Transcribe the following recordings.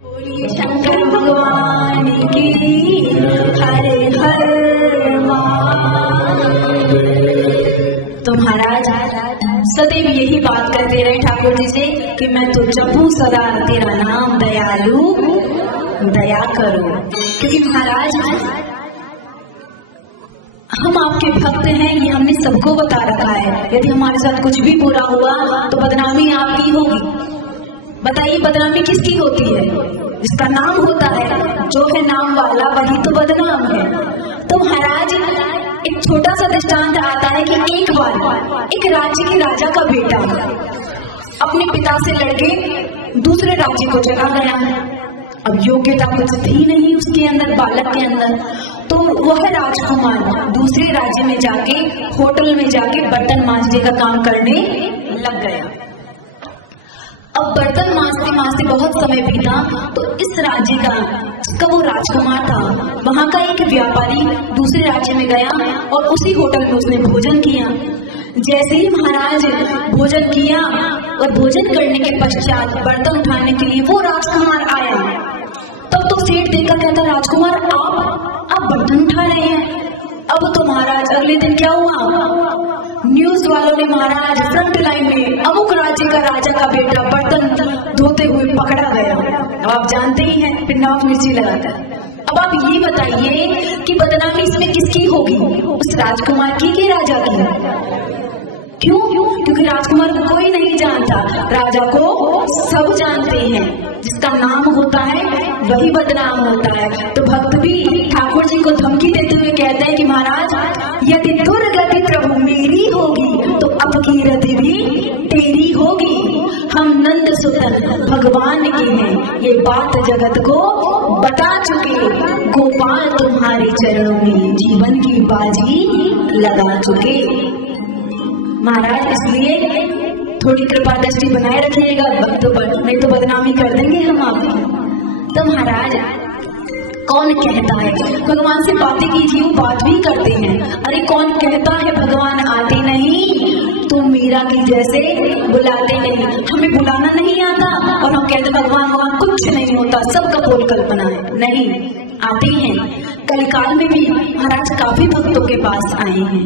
बोलिए शंकर भगवान की हरे हर तो महाराज सदैव यही बात करते रहे ठाकुर जी से कि मैं तो जपू सदा तेरा नाम दयालु दया करो। क्योंकि महाराज हम आपके भक्त हैं, ये हमने सबको बता रखा है। यदि हमारे साथ कुछ भी बुरा हुआ तो बदनामी आपकी होगी। बताइए बदनामी किसकी होती है? जिसका नाम होता है, जो है नाम वाला वही तो बदनाम है। तो महाराज एक छोटा सा दृष्टांत आता है कि एक बार एक राज्य के राजा का बेटा अपने पिता से लड़के दूसरे राज्य को चला गया। अब योग्यता कुछ थी नहीं उसके अंदर, बालक के अंदर, तो वह राजकुमार दूसरे राज्य में जाके होटल में जाके बर्तन मांजने का काम करने लग गया। अब बर्तन मांजते मांजते बहुत समय बीता तो इस राज्य का जिसका वो राजकुमार था, वहां का एक व्यापारी दूसरे राज्य में गया और उसी होटल में उसने भोजन किया। जैसे ही महाराज भोजन किया और भोजन करने के पश्चात बर्तन उठाने के लिए वो राजकुमार आया, तब तो सेठ देखकर कहता, राजकुमार आप बर्तन उठा रहे हैं। अब तो महाराज अगले दिन क्या हुआ, न्यूज वालों ने महाराज फ्रंट लाइन में अमुक राज्य का राजा का बेटा बर्तन धोते हुए पकड़ा गया। अब आप जानते ही हैं, फिर नमक मिर्ची लगाता है। अब आप ये बताइए कि बदनामी इसमें किसकी होगी, उस राजकुमार की कि राजा की? क्यों? क्योंकि राजकुमार को कोई नहीं जानता, राजा को सब जानते हैं। जिसका नाम होता है वही बदनाम होता है। तो भक्त भी ठाकुर जी को धमकी देते हुए कहते हैं कि महाराज यदि दुर्गति प्रभु मेरी होगी तो अब की रति भी तेरी होगी। हम नंद सुतन भगवान के हैं, ये बात जगत को बता चुके। गोपाल तुम्हारे चरणों में जीवन की बाजी लगा चुके। महाराज इसलिए थोड़ी कृपा दृष्टि बनाए रखिएगा भक्तों पर, नहीं तो बदनामी कर देंगे हम आपकी। तो महाराज कौन कहता है भगवान से बातें कीजिए, वो बात भी करते हैं। अरे कौन कहता है भगवान आते नहीं, तुम मीरा की जैसे बुलाते नहीं। हमें बुलाना नहीं आता और हम कहते भगवान वहां कुछ नहीं होता, सब कपोल कल्पना है। नहीं, आते हैं। कलिकाल में भी महाराज काफी भक्तों के पास आए हैं।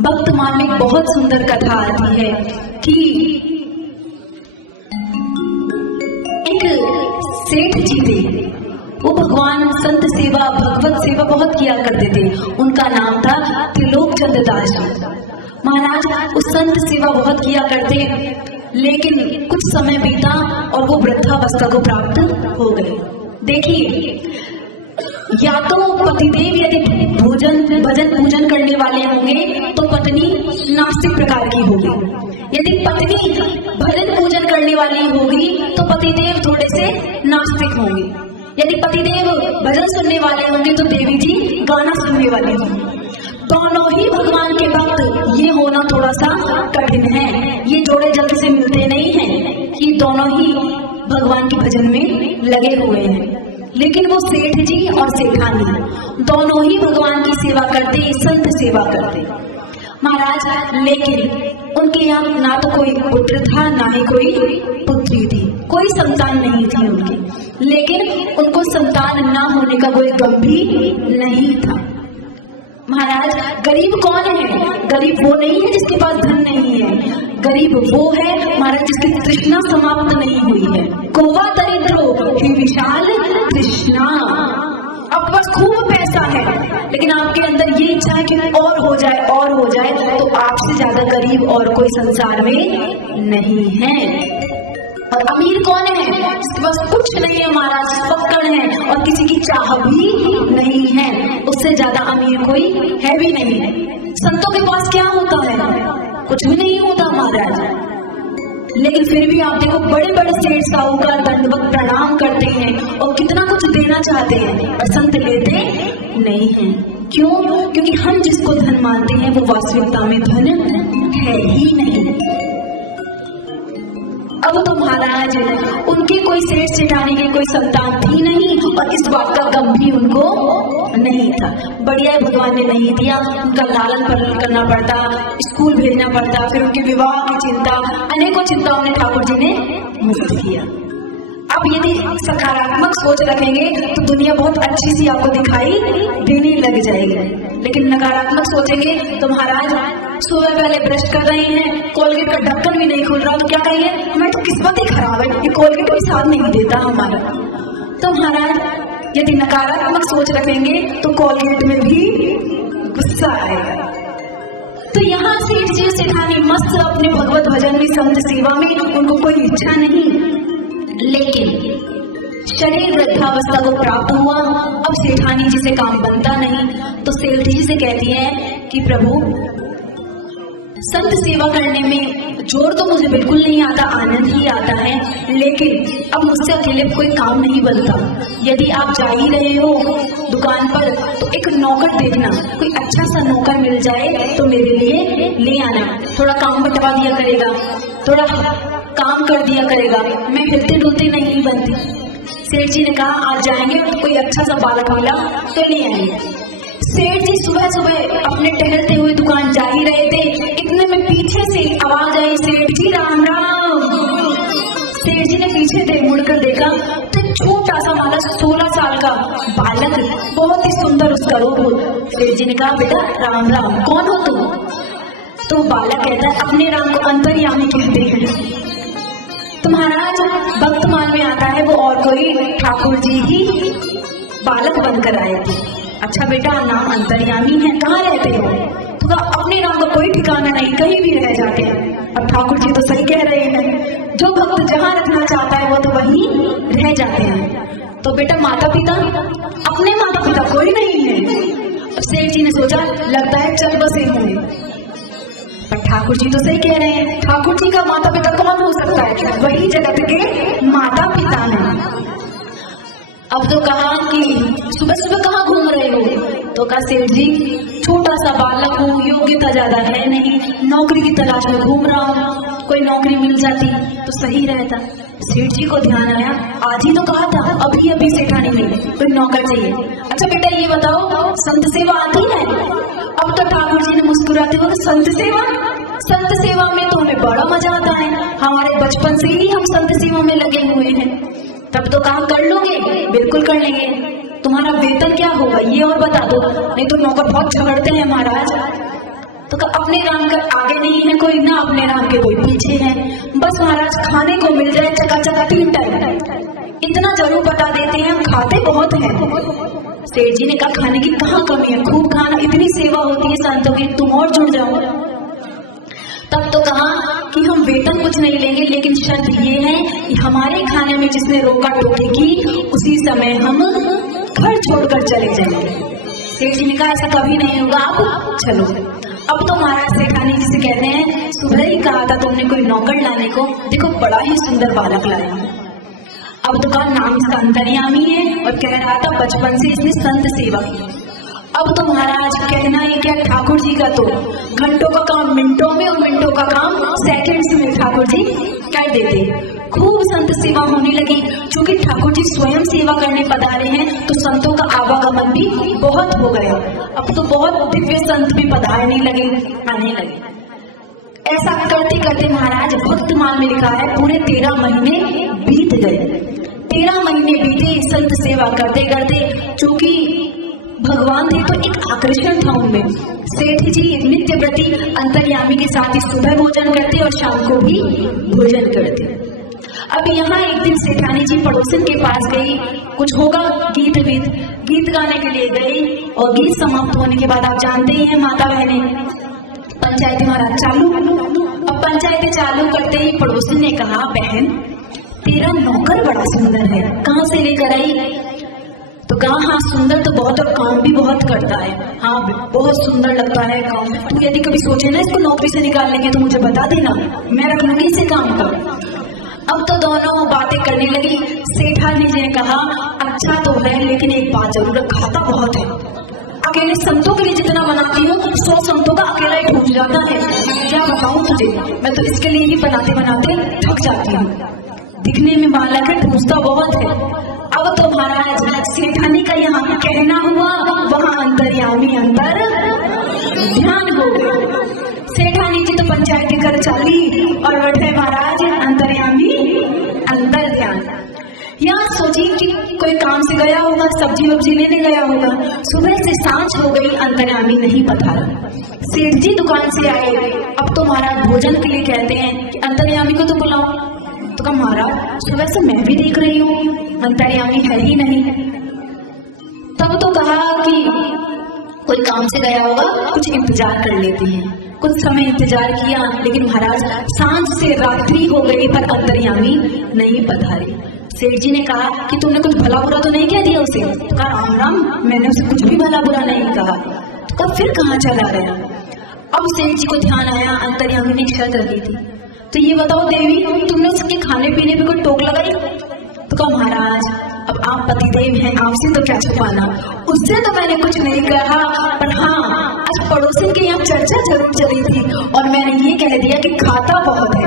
भक्त माल में बहुत सुंदर कथा आती है कि एक सेठ जी थे, वो भगवान संत सेवा भगवत सेवा बहुत किया करते थे। उनका नाम था त्रिलोक चंद दास जी। महाराज उस संत सेवा बहुत किया करते, लेकिन कुछ समय बीता और वो वृद्धावस्था को प्राप्त हो गए। देखिए, या तो पतिदेव यदि भजन पूजन करने वाले होंगे तो पत्नी नास्तिक प्रकार की होगी। यदि पत्नी भजन पूजन करने वाली होगी तो पतिदेव थोड़े से नास्तिक होंगे। यदि पतिदेव भजन सुनने वाले होंगे तो देवी जी गाना सुनने वाली होंगी। दोनों ही भगवान के भक्त, ये होना थोड़ा सा कठिन है। ये जोड़े जल्दी से मिलते नहीं हैं कि दोनों ही भगवान के भजन में लगे हुए हैं। लेकिन वो सेठ जी और सेठानी दोनों ही भगवान की सेवा करते, संत सेवा करते महाराज। लेकिन उनके यहाँ ना तो कोई पुत्र था ना ही कोई पुत्री थी, कोई संतान नहीं थी उनकी। लेकिन उनको संतान ना होने का कोई गम भी नहीं था। महाराज गरीब कौन है? गरीब वो नहीं है जिसके पास धन नहीं है, गरीब वो है महाराज जिसकी तृष्णा समाप्त नहीं हुई है। कोवा दरिद्रो ही विशाल तृष्णा। अब बस खूब पैसा है लेकिन आपके अंदर ये इच्छा है कि और हो जाए और हो जाए, तो आपसे ज्यादा गरीब और कोई संसार में नहीं है। और अमीर कौन है? जिसके पास कुछ नहीं है महाराज, फक्कड़ है और किसी की चाह भी नहीं है, उससे ज्यादा अमीर कोई है भी नहीं है। संतों के पास क्या होता है? कुछ भी नहीं होता महाराज। लेकिन फिर भी आप देखो बड़े बड़े सेठ साहूकार दंडवत प्रणाम करते हैं और कितना कुछ देना चाहते हैं, पर संत लेते नहीं हैं। क्यों? क्योंकि हम जिसको धन मानते हैं वो वास्तविकता में धन है ही नहीं। अब तो महाराज उनके कोई सेठ सेठानी की कोई संतान थी नहीं और इस बात का गम भी उनको नहीं था। बढ़िया भगवान ने नहीं दिया, उनका लालन पालन करना पड़ता, स्कूल भेजना पड़ता, फिर उनके विवाह की चिंता, अनेकों चिंताओं ने ठाकुर जी ने मुक्त किया। आप यदि सकारात्मक सोच रखेंगे तो दुनिया बहुत अच्छी सी आपको दिखाई देने लग जाएगी, लेकिन नकारात्मक सोचेंगे तो महाराज सुबह पहले ब्रश कर रहे हैं, कोलगेट का ढक्कन भी नहीं खुल रहा तो क्या कहिए हमारी तो किस्मत ही खराब है, ये कोलगेट भी साथ नहीं देता हमारा। तो महाराज यदि नकारात्मक सोच रखेंगे तो कोलगेट में भी गुस्सा आएगा। तो यहाँ सेठ जी सेठानी मस्त अपने भगवत भजन में, संत सेवा में, उनको कोई इच्छा नहीं, लेकिन शरीर वृद्धावस्था को प्राप्त हुआ। अब सेठानी जी से काम बनता नहीं तो सेठ जी से कहती है कि प्रभु संत सेवा करने में जोर तो मुझे बिल्कुल नहीं आता, आनंद ही आता है, लेकिन अब मुझसे अकेले कोई काम नहीं बनता। यदि आप जा ही रहे हो दुकान पर तो एक नौकर देखना, कोई अच्छा सा नौकर मिल जाए तो मेरे लिए ले आना, थोड़ा काम बंटवा दिया करेगा, थोड़ा काम कर दिया करेगा, मैं हिलते डुलते नहीं बनती। सेठ जी ने कहा आज जाएंगे तो कोई अच्छा सा बालक मिला तो ले आएंगे। सेठ जी सुबह सुबह अपने टहलते हुए दुकान जा ही रहे थे, इतने में पीछे से आवाज आई, सेठ जी राम राम। सेठ जी ने पीछे देख मुड़कर देखा तो छोटा सा माला 16 साल का बालक, बहुत ही सुंदर उसका रूप। सेठ जी ने कहा बेटा राम राम, कौन हो तुम? तो बालक कहता है अपने राम को अंतर्यामी कहते हैं। तो महाराज भक्तमान में आता है वो और कोई ठाकुर जी ही बालक बनकर आए थे। अच्छा बेटा नाम अंतर्यामी है, कहाँ रहते हो? तो कहा अपने नाम का कोई ठिकाना नहीं, कहीं भी रह जाते हैं। अब ठाकुर जी तो सही कह रहे हैं, जो भक्त जहाँ रखना चाहता है वो तो वहीं रह जाते हैं। तो बेटा माता पिता? अपने माता पिता कोई नहीं है। अब सेठ जी ने सोचा लगता है चल बसे होंगे, पर ठाकुर जी तो सही कह रहे हैं, ठाकुर जी का माता पिता कौन हो सकता है? वही जगत के माता पिता हैं। अब तो कहा कि सुबह सुबह कहाँ घूम रहे हो? तो कहा सेठ जी छोटा सा बालक हूँ, योग्यता ज्यादा है नहीं, नौकरी की तलाश में घूम रहा हूँ, कोई नौकरी मिल जाती तो सही रहता। सेठ जी को ध्यान आया आज ही तो कहा था, अभी अभी सेठानी में कोई नौकर चाहिए। अच्छा बेटा ये बताओ संत सेवा आती है? अब तो ठाकुर जी ने मुस्कुराते हुए संत सेवा में तो हमें बड़ा मजा आता है, हमारे बचपन से ही हम संत सेवा में लगे हुए हैं। तब तो काम कर लोगे? बिल्कुल कर लेंगे। तुम्हारा वेतन क्या होगा ये और बता दो, नहीं तो नौकर बहुत झगड़ते हैं महाराज। तो अपने राम का आगे नहीं है कोई, ना अपने राम के कोई पीछे है, बस महाराज खाने को मिल जाए चकाचक 3 टाइम, इतना जरूर बता देते हैं, हम खाते बहुत हैं। सेठ जी ने कहा खाने की कहाँ कमी है, खूब खाना, इतनी सेवा होती है संतों की, तुम और जुड़ जाओ। तब तो कहा कि हम वेतन कुछ नहीं लेंगे, लेकिन शर्त ये है कि हमारे खाने में जिसने रोका टोकी की उसी समय हम घर छोड़कर चले जाएंगे। सेठ जी ने कहा ऐसा कभी नहीं होगा, आप चलो। अब तो महाराज सेठानी जी से कहते हैं सुबह ही कहा था तुमने कोई नौकर लाने को, देखो बड़ा ही सुंदर बालक लाया। अब तो कहा नाम इसका अंतर्यामी है और कह रहा था बचपन से इसने संत सेवा की। अब तो महाराज कहना ही क्या, ठाकुर जी का तो घंटों का काम मिनटों में और मिनटों का काम सेकंड्स में ठाकुर जी कर देते। खूब संत सेवा होने लगी, क्योंकि ठाकुर जी स्वयं सेवा करने पधारे हैं तो संतों का आवागमन भी बहुत हो गया। अब तो बहुत दिव्य संत भी पधारने लगे, आने लगे। ऐसा करते करते महाराज भक्तमाल में लिखा है पूरे 13 महीने बीत गए। 13 महीने बीते संत सेवा करते करते, चूंकि भगवान थे तो एक आकर्षण था उनमें। सेठ जी नित्य व्रती अंतर्यामी के साथ ही सुबह भोजन करते और शाम को भी भोजन करते। अब यहाँ एक दिन सेठानी जी पड़ोसन के पास गई, कुछ होगा गीत गाने के लिए गई, और गीत समाप्त होने के बाद आप जानते ही हैं माता बहने पंचायती महाराज चालू। अब पंचायती चालू करते ही पड़ोसन ने कहा बहन तेरा नौकर बड़ा सुंदर है, कहाँ से लेकर आई? तो कहा हाँ सुंदर तो बहुत और काम भी बहुत करता है, हाँ बहुत सुंदर लगता है काम। तू यदि कभी सोचे ना इसको नौकरी से निकाल लेंगे तो मुझे बता देना, मैं रख लूंगी इसे काम का। अब तो दोनों बातें करने लगी। सेठानी जी ने कहा अच्छा तो है, लेकिन एक बात जरूर है, खाता बहुत है। अकेले संतों के लिए जितना बनाती हूँ 100 संतों का अकेला ही ठूक जाता है। क्या बताऊँ तुझे, मैं तो इसके लिए ही बनाते बनाते थक जाती हूँ। दिखने में बालक है, ठूसता बहुत है। अब तो महाराज सेठानी का यहाँ कहना हुआ, वहाँ अंतर्यामी अंदर ध्यान हो गया। सेठानी जी तो पंचायत के घर चली और बैठे महाराज अंतर्यामी अंदर ध्यान। या सोचिए कि कोई काम से गया होगा, सब्जी वब्जी लेने गया होगा, सुबह से सांझ हो गई, अंतर्यामी नहीं पधारा। सेठ जी दुकान से आए, अब तो महाराज भोजन के लिए कहते हैं कि अंतर्यामी को तो बुलाओ। तो कहा महाराज सुबह से मैं भी देख रही हूँ अंतर्यामी है ही नहीं। तब तो कहा कि कोई काम से गया होगा, कुछ इंतजार कर लेते हैं। कुछ समय इंतजार किया, लेकिन महाराज सांझ से रात्रि हो गई पर अंतर्यामी नहीं पधारे। सेठ जी ने कहा कि तुमने कुछ भला बुरा तो नहीं कह दिया उसे? तो कहा राम राम, मैंने उसे कुछ भी भला बुरा नहीं कहा। तो कहा फिर कहाँ चला गया? अब सेठ जी को ध्यान आया अंतर्यामी ने शर्त रखी थी। तो ये बताओ देवी, तुमने उसके खाने पीने पे कोई टोक लगाई? तो कहा महाराज अब आप पतिदेव हैं, आपसे तो क्या छुपाना, उससे तो मैंने कुछ नहीं कहा, पर हाँ आज पड़ोसी के यहाँ चर्चा जरूर चली थी और मैंने ये कह दिया कि खाता बहुत है।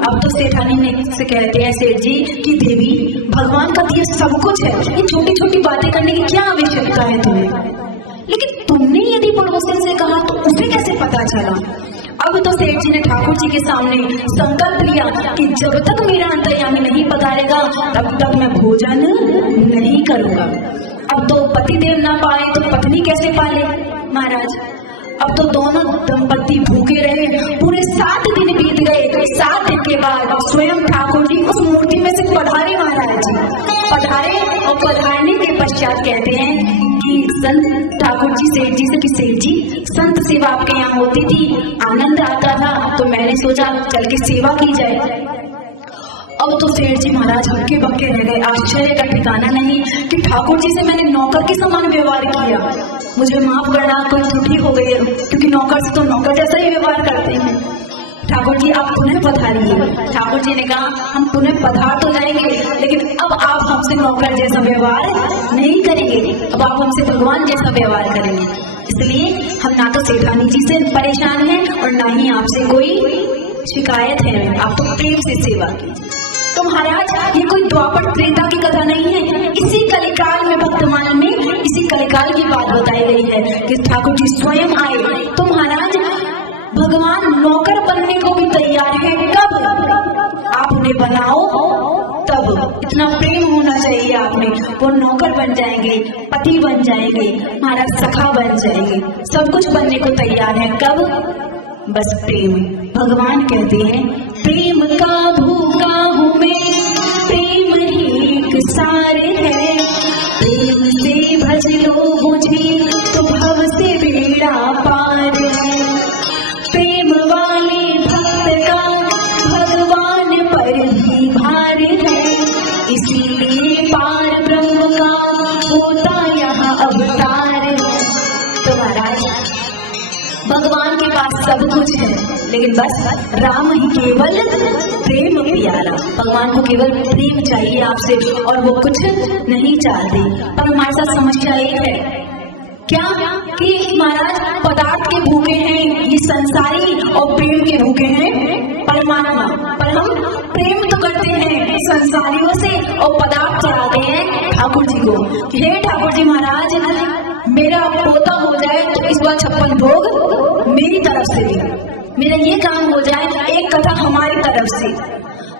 अब तो सेठानी ने से कहते हैं सेठ जी कि देवी भगवान का दिया सब कुछ है, ये छोटी छोटी बातें करने की क्या आवश्यकता है तुम्हें? लेकिन तुमने यदि पड़ोसी से कहा तो उसे कैसे पता चला? अब तो सेठ जी ने ठाकुर जी के सामने संकल्प लिया कि जब तक मेरा अंतर्यामी नहीं पधारेगा तब तक मैं भोजन नहीं करूंगा। अब तो पतिदेव ना पाए तो पत्नी कैसे पाले महाराज? अब तो दोनों दंपति भूखे रहे, पूरे 7 दिन बीत गए। 7 दिन के बाद स्वयं ठाकुर जी उस मूर्ति में से पधारे महाराज जी, पधारे और पधारने के पश्चात कहते हैं कि संत ठाकुर जी सेठ जी से कि सेठ जी संत सेवा आपके यहाँ होती थी, आनंद आता था, तो मैंने सोचा चल के सेवा की जाए। अब तो सेठ जी महाराज हल्के बक्के रह गए, आश्चर्य का ठिकाना नहीं कि ठाकुर जी से मैंने नौकर के समान व्यवहार किया, मुझे माफ करना, कोई त्रुटि हो गई है, क्योंकि नौकर से तो नौकर जैसा ही व्यवहार करते हैं। ठाकुर जी आप पुनः पधारिए। ठाकुर जी ने कहा हम पुनः पधार तो जाएंगे, लेकिन अब आप हमसे नौकर जैसा व्यवहार नहीं करेंगे, अब आप हमसे भगवान जैसा व्यवहार करेंगे। इसलिए हम ना तो सेठानी जी से परेशान हैं और ना ही आपसे कोई शिकायत है, आप तो प्रेम से सेवा कीजिए। तो महाराज ये कोई द्वापर त्रेता की कथा नहीं है, इसी कलिकाल में वर्तमान में इसी कलिकाल की बात बताई गई है कि ठाकुर जी स्वयं आए। तो महाराज भगवान नौकर बनने को भी तैयार है, कब आप उन्हें बनाओ तब, इतना प्रेम होना चाहिए आप में, वो नौकर बन जाएंगे, पति बन जाएंगे, महाराज सखा बन जाएंगे, सब कुछ बनने को तैयार है। कब? बस प्रेम। भगवान कहते हैं प्रेम का भूखा हूँ मैं, प्रेम ही एक सार है, प्रेम से भज लो मुझे तो भव से बेड़ा पार है। प्रेम वाले भक्त का भगवान पर ही भार है, इसीलिए पार ब्रह्म का होता यहाँ अवतार है। तो महाराज भगवान के पास सब कुछ है, लेकिन बस राम ही केवल प्रेम प्यारा, भगवान को केवल प्रेम चाहिए आपसे और वो कुछ नहीं चाहते। पर हमारे साथ समस्या एक है, क्या कि महाराज पदार्थ के भूखे हैं ये संसारी और प्रेम के भूखे हैं परमात्मा, पर हम प्रेम तो करते हैं संसारियों से और पदार्थ चढ़ाते हैं ठाकुर जी को। हे ठाकुर जी महाराज मेरा पोता हो जाए तो इस बार 56 भोग मेरी तरफ से भी, मेरा ये काम हो जाए, एक कथा हमारी तरफ से।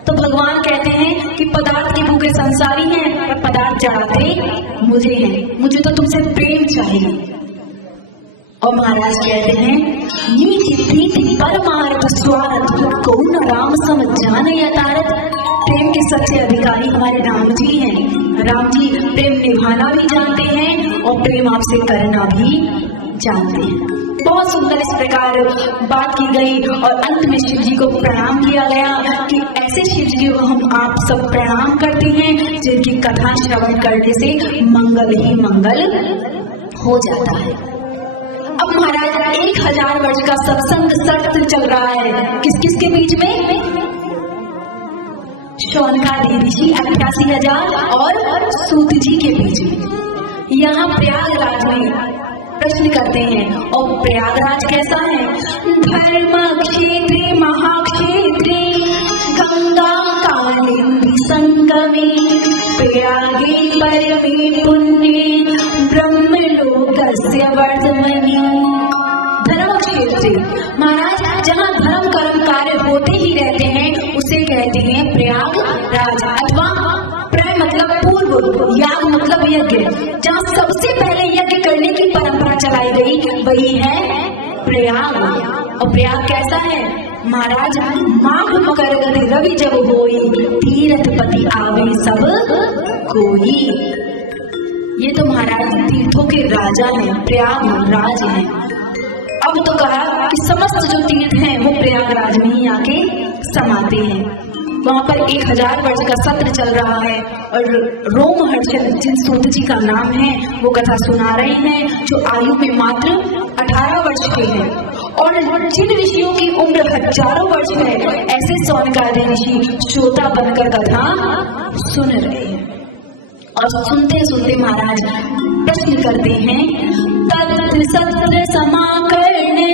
तो भगवान कहते हैं कि पदार्थ के भूखे संसारी हैं पर पदार्थ चढ़ाते मुझे हैं, मुझे तो तुमसे प्रेम चाहिए। और महाराज कहते हैं नीति प्रीति परमार्थ स्वार्थ को न राम समझ जाने यथार्थ। प्रेम के सच्चे अधिकारी हमारे राम जी हैं। राम जी प्रेम निभाना भी जानते हैं और प्रेम आपसे करना भी जानते हैं। बहुत सुंदर इस प्रकार बात की गई और अंत में शिव जी को प्रणाम किया गया कि ऐसे शिव जी को हम आप सब प्रणाम करते हैं जिनकी कथा श्रवण करने से मंगल ही मंगल हो जाता है। अब महाराज 1000 वर्ष का सत्संग सत्र चल रहा है, किस किस के बीच में? शौनकादि ऋषि 88,000 और सूत जी के बीच में। यहाँ प्रयागराज में प्रश्न करते हैं और प्रयागराज कैसा है? धर्म क्षेत्रे महाक्षेत्रे गंगा कालिंदी संगमे प्रयागे परमे पुण्ये ब्रह्मलोकस्य वर्धमनि। धर्म क्षेत्र महाराज जहाँ धर्म कर्म कार्य होते ही रहते हैं उसे कहते हैं प्रयागराज अथवा यज्ञ, जहाँ सबसे पहले यज्ञ करने की परंपरा चलाई गई वही है प्रयाग। और प्रयाग कैसा है महाराज? माघ मकर गति रवि जब होई, तीर्थपति आवे सब कोई। ये तो महाराज तीर्थों के राजा हैं, प्रयागराज हैं। अब तो कहा कि समस्त जो तीर्थ हैं वो प्रयागराज में ही आके समाते हैं। वहां पर 1000 वर्ष का सत्र चल रहा है और रोमहर्षण जिन सूत जी का नाम है वो कथा सुना रहे हैं, जो आयु में मात्र 18 वर्ष के हैं और जिन ऋषियों की उम्र हजारों वर्ष है, ऐसे सौनकादि ऋषि श्रोता बनकर कथा सुन रहे हैं। और सुनते सुनते महाराज प्रश्न करते हैं, तत्र सत्र समाकर्ण्य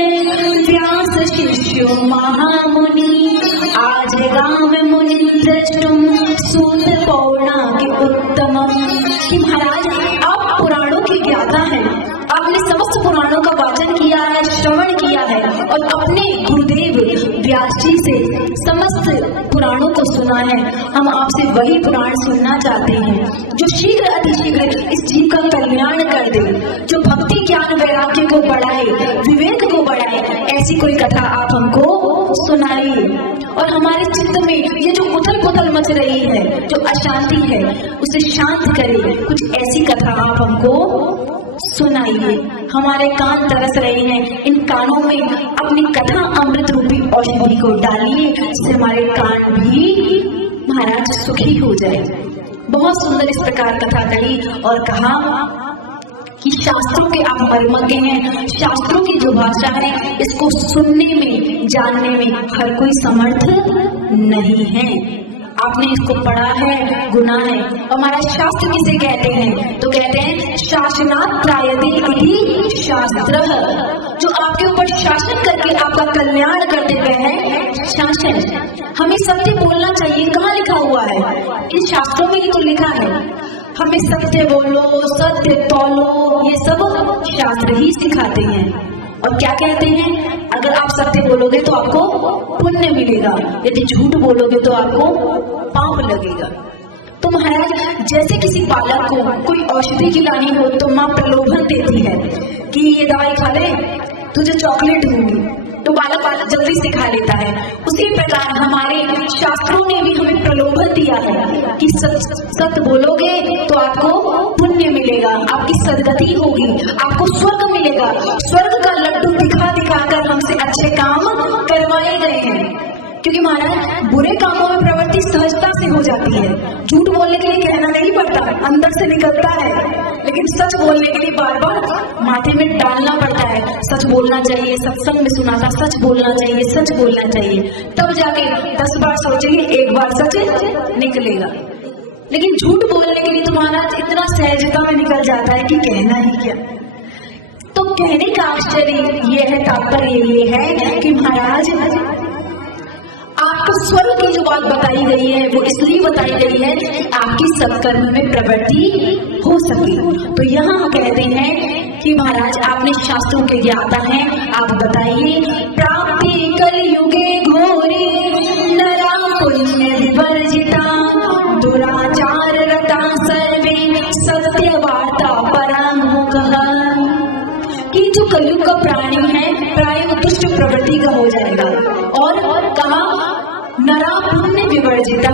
व्यास शिष्यो महामुनि, आज गाम मुनि द्रष्टुम सूत पौराणिक उत्तमम। कि महाराज आप पुराणों के ज्ञाता हैं, आपने समस्त पुराणों का वाचन किया है, श्रवण किया है और अपने गुरुदेव व्यास जी से समस्त पुराणों को सुना है। हम आपसे वही पुराण सुनना चाहते हैं जो शीघ्र अतिशीघ्र इस जीव का कल्याण कर दे, जो भक्ति ज्ञान वैराग्य को बढ़ाए, विवेक को बढ़ाए। ऐसी कोई कथा आप हमको सुनाइए और हमारे चित्त में ये जो उथल पुथल मच रही है, जो अशांति है, उसे शांत करे। कुछ ऐसी कथा आप हमको सुनाइए। हमारे कान तरस रहे हैं, इन कानों में अपनी कथा अमृत रूपी औषधि को डालिए, जिससे हमारे कान भी महाराज सुखी हो जाए। बहुत सुंदर इस प्रकार कथा कही और कहा कि शास्त्रों के आप मर्मज्ञ हैं, शास्त्रों की जो भाषा है इसको सुनने में जानने में हर कोई समर्थ नहीं है। आपने इसको पढ़ा है, गुना है। हमारा शास्त्र किसे कहते हैं? तो कहते हैं शासनात् त्रायते इति शास्त्रः। जो आपके ऊपर शासन करके आपका कल्याण कर देते हैं, शासन। हमें सत्य बोलना चाहिए, कहाँ लिखा हुआ है? इन शास्त्रों में ही तो लिखा है। हमें सत्य बोलो, सत्य तौलो, ये सब शास्त्र ही सिखाते हैं। और क्या कहते हैं? अगर आप सत्य बोलोगे तो आपको पुण्य मिलेगा, यदि झूठ बोलोगे तो आपको पाप लगेगा। तो महाराज जैसे किसी बालक को कोई औषधि खिलानी हो तो माँ प्रलोभन देती है कि ये दवाई खा ले, तुझे चॉकलेट दूंगी, तो बालक जल्दी से खा लेता है। उसी प्रकार हमारे शास्त्रों ने भी हमें प्रलोभन दिया है कि सत्य बोलोगे तो आपको पुण्य मिलेगा, आपकी सद्गति होगी, आपको स्वर्ग मिलेगा। स्वर्ग का लड्डू दिखा दिखा कर हमसे अच्छे काम करवाए गए हैं। क्योंकि महाराज बुरे कामों में प्रवृत्ति सहजता से हो जाती है। झूठ बोलने के लिए कहना नहीं पड़ता, अंदर से निकलता है, लेकिन सच बोलने के लिए बार बार माथे में डालना पड़ता है। सच बोलना चाहिए, सत्संग में सुना था, सच बोलना चाहिए, सच बोलना चाहिए, तब जाके 10 बार सोचेंगे, एक बार सच निकलेगा। लेकिन झूठ बोलने के लिए तो महाराज इतना सहजता में निकल जाता है कि कहना ही क्या। तो कहने का आश्चर्य ये है, तात्पर्य ये है कि महाराज आपको स्वर्ग की जो बात बताई गई है वो इसलिए बताई गई है कि आपकी सत्कर्म में प्रवृत्ति हो सके। तो यहाँ कहते हैं कि महाराज आपने शास्त्रों के ज्ञाता हैं, आप बताइए। प्राप्ति कलयुगे घोरे नरा पुण्य विवर्जिता, दुराचार रता सर्वे सत्य वार्ता परामुखः। कि जो कलयुग का प्राणी है प्राय दुष्ट प्रवृत्ति का हो जाएगा। और कहा नरा पुण्य विवर्जिता।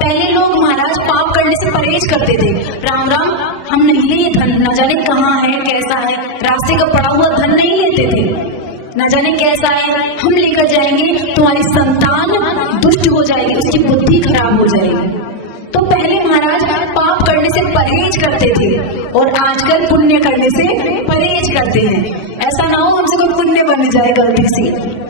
पहले लोग महाराज पाप करने से परहेज करते थे। राम राम, हम नहीं ले धन, न जाने कहाँ है, कैसा है, रास्ते का पड़ा हुआ धन नहीं लेते थे, न जाने कैसा है, हम लेकर जाएंगे, तुम्हारी संतान दुष्ट हो जाएगी, उसकी बुद्धि खराब हो जाएगी। तो पहले महाराज पाप करने से परहेज करते थे और आजकल पुण्य करने से परहेज करते हैं। ऐसा ना हो हमसे कोई पुण्य बन जाए गलती से।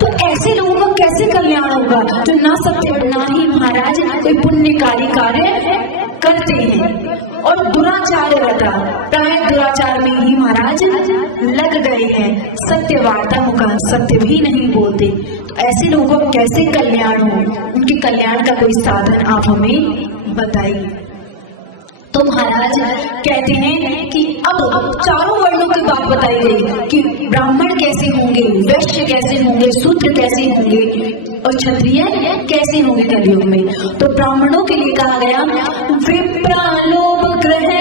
तो ऐसे लोगों का कैसे कल्याण होगा जो ना सत्य ना ही महाराज कोई पुण्यकारी कार्य करते हैं और दुराचार रहता, प्राय दुराचार में ही महाराज लग गए हैं, सत्य वार्ता मुखान सत्य भी नहीं बोलते। तो ऐसे लोगों का कैसे कल्याण हो, उनके कल्याण का कोई साधन आप हमें बताइए। तो महाराज कहते हैं कि अब चारों वर्णों की बात बताई गई कि ब्राह्मण कैसे होंगे, वैश्य कैसे होंगे, शूद्र कैसे होंगे और क्षत्रिय कैसे होंगे कलयुग में। तो ब्राह्मणों के लिए कहा गया विप्रालोभ ग्रह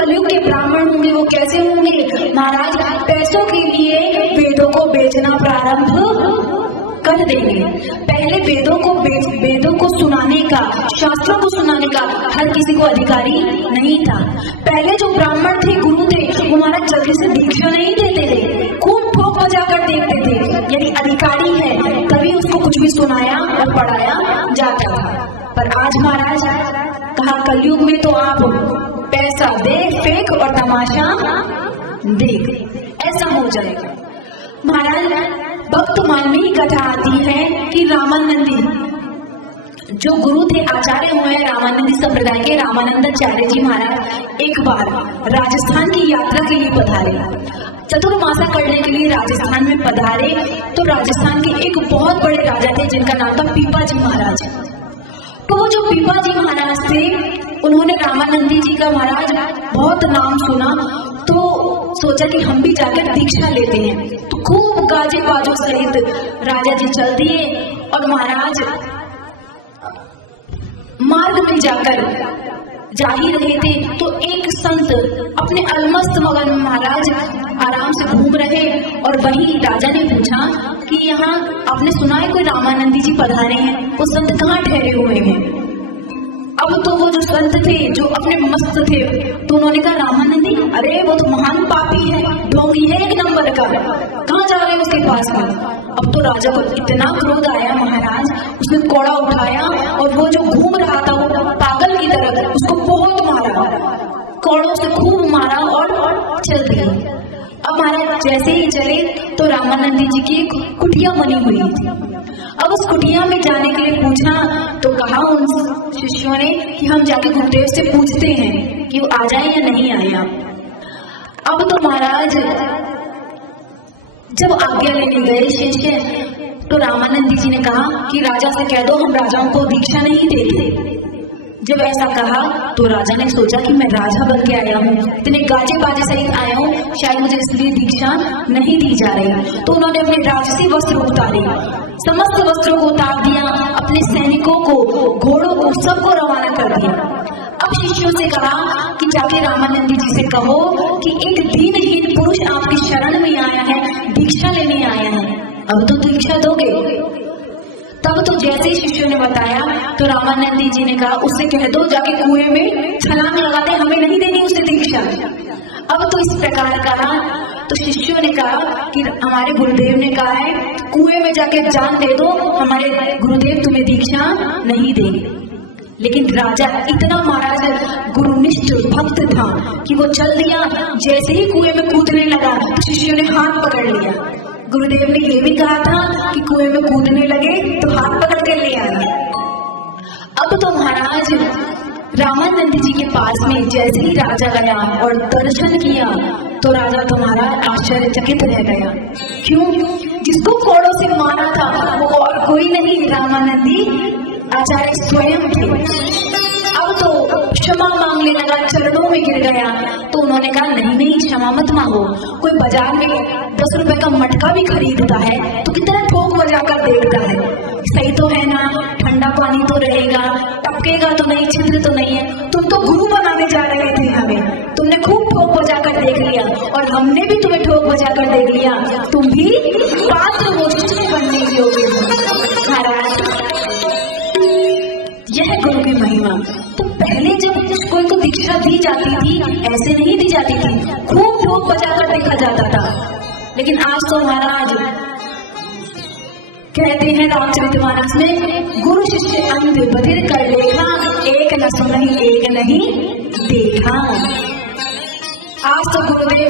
कलयुग के ब्राह्मण होंगे वो कैसे होंगे महाराज, पैसों के लिए वेदों को बेचना प्रारंभ कर देंगे। पहले वेदों को सुनाने का, शास्त्रों को सुनाने का हर किसी को अधिकारी नहीं था। पहले जो ब्राह्मण थे, गुरु थे, वो महाराज जल्दी से दीक्षा नहीं देते थे, खूब ठोक बजा कर देखते थे, यानी अधिकारी है तभी उसको कुछ भी सुनाया और पढ़ाया जाता था। पर आज महाराज कहा कलयुग में तो आप पैसा दे फेंक और तमाशा देख, ऐसा हो जाएगा। महाराज भक्त मान में ही कथा आती है कि रामानंदी जो गुरु थे, आचार्य हुए रामानंदी संप्रदाय के रामानंदाचार्य जी महाराज एक बार राजस्थान की यात्रा के लिए पधारे। चतुर्मासा करने के लिए राजस्थान में पधारे तो राजस्थान के एक बहुत बड़े राजा थे जिनका नाम था पीपाजी महाराज। तो वो जो पीपाजी महाराज थे उन्होंने रामानंदी जी का महाराज बहुत नाम सुना, तो सोचा कि हम भी जाकर दीक्षा लेते हैं। तो खूब गाजे बाजों सहित राजा जी चल दिए और महाराज मार्ग में जाकर जा ही रहे थे तो एक संत अपने अलमस्त मगन में महाराज आराम से घूम रहे और वही राजा ने पूछा कि यहाँ आपने सुना है कोई रामानंदी जी पधारे हैं, वो संत कहाँ ठहरे हुए हैं। अब तो वो जो संत थे जो अपने मस्त थे तो उन्होंने कहा रामानंदी, अरे वो तो महान पापी है, ढोंगी है एक नंबर का, कहाँ जा रहे हैं उसके पास में। अब तो राजा को इतना क्रोध आया महाराज, उसने कोड़ा उठाया और वो जो घूम रहा था वो पागल की तरह उसको बहुत मारा, कोड़ों से खूब मारा और चल दिया। अब महाराज जैसे ही चले तो रामानंदी जी की कुटिया बनी हुई थी। अब उस कुटिया में जाने के लिए पूछा तो कहा उन शिष्यों ने कि हम जाके गुरुदेव से पूछते हैं कि वो आ जाए या नहीं आया। अब तो महाराज जब आज्ञा लेने गए शिष्य तो रामानंदी जी ने कहा कि राजा से कह दो हम राजाओं को दीक्षा नहीं देते। जब ऐसा कहा तो राजा ने सोचा कि मैं राजा बन के आया हूँ, इतने गाजे बाजे सहित आया हूँ, शायद मुझे इसलिए दीक्षा नहीं दी जा रही। तो उन्होंने अपने राजसी वस्त्र उतारे, समस्त वस्त्रों को उतार दिया, अपने सैनिकों को, घोड़ों को, सबको रवाना कर दिया। अब शिष्यों से कहा कि जाके रामानंदी जी से कहो कि एक दीनहीन पुरुष आपकी शरण में आया है, दीक्षा लेने आया है, अब तो दीक्षा दोगे। तब तो जैसे ही शिष्यों ने बताया तो रामानंदी जी ने कहा उससे कह दो जाके कुएं में छलांग लगा दे, हमें नहीं देनी उसे दीक्षा। अब तो इस प्रकार कहा तो शिष्यों ने कहा कि हमारे गुरुदेव ने कहा है कुएं में जाके जान दे दो, हमारे गुरुदेव तुम्हें दीक्षा नहीं देंगे। लेकिन राजा इतना महाराज गुरुनिष्ठ भक्त था कि वो चल दिया, जैसे ही कुएं में कूदने लगा तो शिष्यों ने हाथ पकड़ लिया। गुरुदेव ने ये भी कहा था कि कुएं में कूदने लगे तो हाथ पकड़ कर ले आना। अब तो महाराज रामानंद जी के पास में जैसे ही राजा गया और दर्शन किया तो राजा तुम्हारा आश्चर्यचकित रह गया। क्यों? जिसको कोड़ों से मारा था वो और कोई नहीं, रामानंदी आचार्य स्वयं थे। अब तो क्षमा मांगने लगा, चरणों में गिर गया। तो उन्होंने कहा नहीं क्षमा मत मांगो, कोई बाजार में 10 रुपए का मटका भी खरीदता है तो कितना ठोक बजा कर देखता है, सही तो है ना, ठंडा पानी तो रहेगा, टपकेगा तो नहीं, छिद्र तो नहीं है। तुम तो गुरु बनाने जा रहे थे हमें, तुमने खूब ठोक बजा कर देख लिया और हमने भी तुम्हें ठोक बजा कर देख लिया, तुम भी पात्र हो बनने की होगी। यह गुरु की महिमा। तो पहले जब कोई को दीक्षा दी जाती थी ऐसे नहीं दी जाती थी, खूब ठोक बजाकर देखा जाता था। लेकिन आज तो महाराज कहते हैं रामचरितमानस में गुरु शिष्य अंध बधिर कर लेखा, एक न सुनहि एक नहीं देखा। आज तो गुरुदेव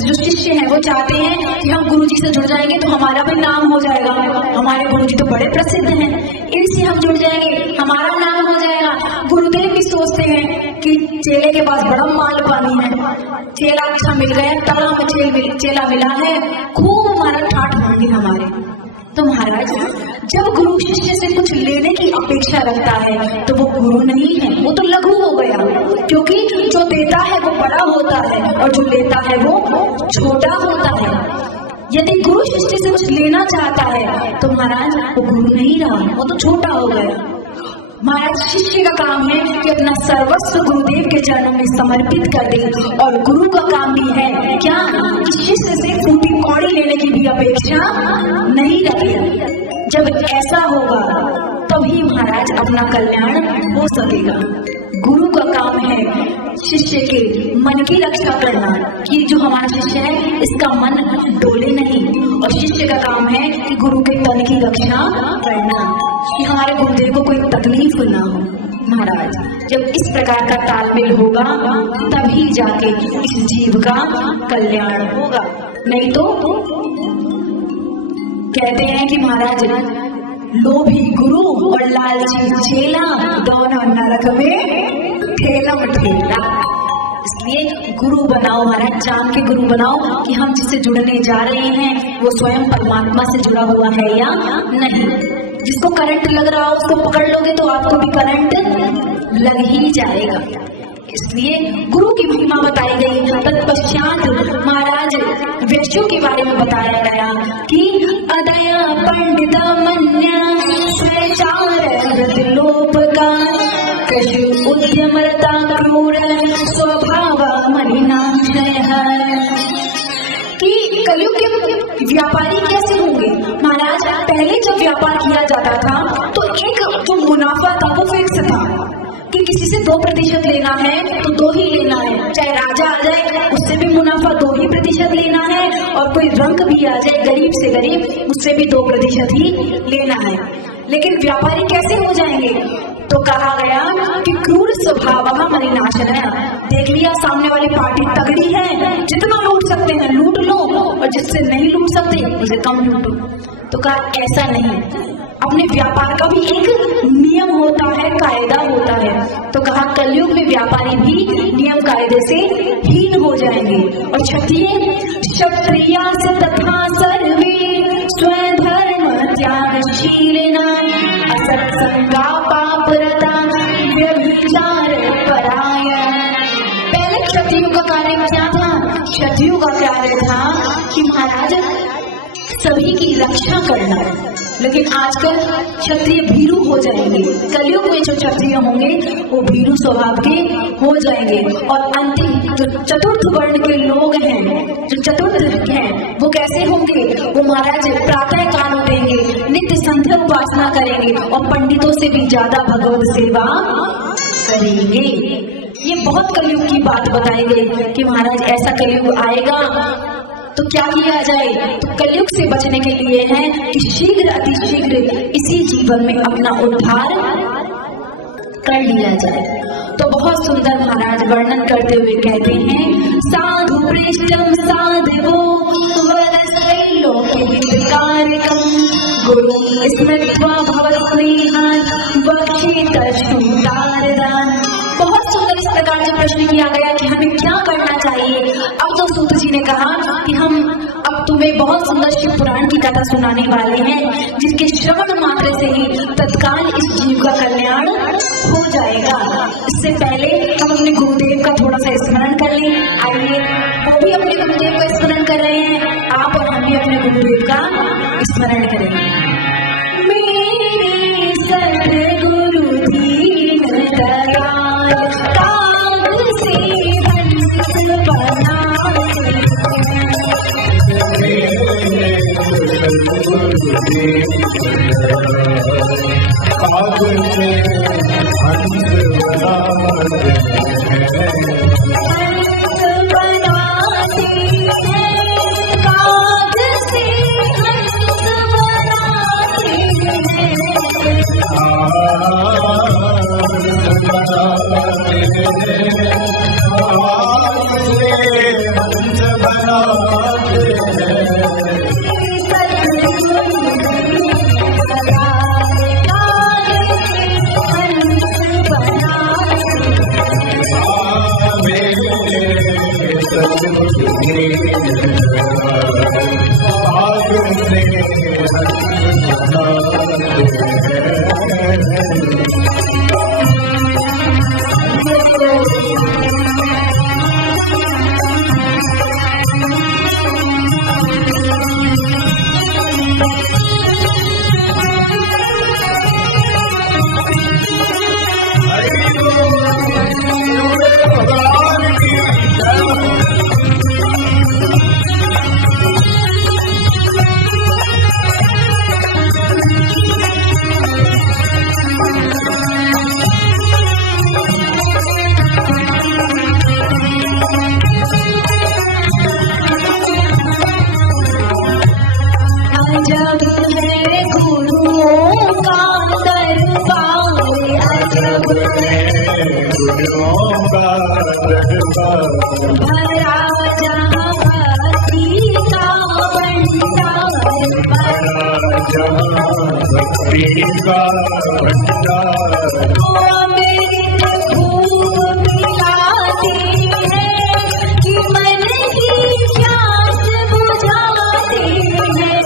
जो शिष्य हैं वो चाहते हैं कि हम गुरु जी से जुड़ जाएंगे तो हमारा भी नाम हो जाएगा, हमारे गुरु जी तो बड़े प्रसिद्ध हैं, इनसे हम जुड़ जाएंगे हमारा नाम हो जाएगा। गुरुदेव भी सोचते हैं कि चेले के पास बड़ा माल पानी है, चेला अच्छा मिल गया, तगड़ा में चेला मिला है, खूब हमारा ठाठ मांगे हमारे। तो महाराज जब गुरु शिष्य से कुछ लेने की अपेक्षा रखता है तो वो गुरु नहीं है, वो तो लघु हो गया, क्योंकि जो देता है वो बड़ा होता है और जो लेता है वो छोटा होता है। यदि गुरु शिष्य से कुछ लेना चाहता है तो महाराज वो गुरु नहीं रहा, वो तो छोटा हो गया। महाराज शिष्य का काम है कि अपना सर्वस्व गुरुदेव के चरणों में समर्पित कर दे, और गुरु का काम भी है क्या कि शिष्य से फूटी कौड़ी लेने की भी अपेक्षा नहीं रखे। जब ऐसा होगा तभी महाराज अपना कल्याण हो सकेगा। गुरु का काम है शिष्य के मन की रक्षा करना, कि जो हमारा शिष्य है इसका मन डोले नहीं, और शिष्य का काम है कि गुरु के तन की रक्षा करना, कि हमारे गुरुदेव को कोई तकलीफ ना हो। महाराज जब इस प्रकार का तालमेल होगा तभी जाके इस जीव का कल्याण होगा। नहीं तो कहते हैं कि महाराज लोभी गुरु और लालची चेला, दोनों नरक में ठेला ठेला। इसलिए गुरु बनाओ महाराज, जान के गुरु बनाओ कि हम जिससे जुड़ने जा रहे हैं वो स्वयं परमात्मा से जुड़ा हुआ है या नहीं। जिसको करंट लग रहा हो उसको पकड़ लोगे तो आपको भी करंट लग ही जाएगा। इसलिए गुरु की महिमा बताई गई। तत्पश्चात महाराज व्यक्तियों के बारे में बताया गया कि अदया पंडित मन्या स्वचार लोप का कृषि उद्यमता क्रूर स्वभाव मलिनाशय। कि कलयुग के व्यापारी कैसे होंगे महाराज? पहले जब व्यापार किया जाता था तो एक जो मुनाफा था वो फिक्स था कि किसी से 2% लेना है तो 2 ही लेना है, चाहे राजा आ जाए उससे भी मुनाफा 2% लेना है, और कोई रंग भी आ जाए गरीब से गरीब उससे भी 2% ही लेना है। लेकिन व्यापारी कैसे हो जाएंगे? तो कहा गया कि क्रूर स्वभाव मलिनाशय। देख लिया सामने वाली पार्टी तगड़ी है, जितना लूट सकते हैं लूट लो, और जिससे नहीं लूट सकते उसे कम लूटो। तो कहा ऐसा नहीं, अपने व्यापार का भी एक नियम होता है, कायदा होता है। तो कहा कलयुग में व्यापारी भी नियम कायदे से हीन हो जाएंगे। और क्षत्रिय तथा सर्वे स्वधर्म त्यागशीलिना असत्संगा पापरता व्यभिचार परायण। पहले क्षत्रियों का कार्य क्या था? क्षत्रियों का कार्य था कि महाराज सभी की रक्षा करना, लेकिन आजकल क्षत्रिय भीरू हो जाएंगे। कलयुग में जो क्षत्रिय होंगे वो भीरू स्वभाव के हो जाएंगे। और अंतिम जो चतुर्थ वर्ण के लोग हैं, जो चतुर्थ हैं, वो कैसे होंगे? वो महाराज प्रातः काल उठेंगे, नित्य संध्या उपासना करेंगे, और पंडितों से भी ज्यादा भगवत सेवा करेंगे। ये बहुत कलयुग की बात बताई गई कि महाराज ऐसा कलयुग आएगा तो क्या किया जाए? तो कलयुग से बचने के लिए है कि शीघ्र अतिशीघ्र इसी जीवन में अपना उद्धार कर लिया जाए। तो बहुत सुंदर महाराज वर्णन करते हुए कहते हैं, साधु पृष्ठम साधवो वरसैलोके हितकारकं गुरु स्मृत्वा भवस्नेहान् वक्षेत शुतारदान्। बहुत सुंदर इस प्रकार से प्रश्न किया गया कि हमें क्या करना चाहिए। अब तो सूत जी ने कहा कि हम अब तुम्हें बहुत सुंदर शिव पुराण की कथा सुनाने वाले हैं, जिसके श्रवण मात्र से ही तत्काल इस जीव का कल्याण हो जाएगा। इससे पहले हम अपने गुरुदेव का थोड़ा सा स्मरण कर लें। आइए, वो भी अपने गुरुदेव का स्मरण कर रहे हैं, आप और हम भी अपने गुरुदेव का स्मरण करेंगे। मेरे सद्गुरु दीन दयाल काग से हंस बनाते भरा जहाँ भक्ति का भंडार, अमृत खूब पिलाते हैं कि मन की प्यास बुझाते हैं,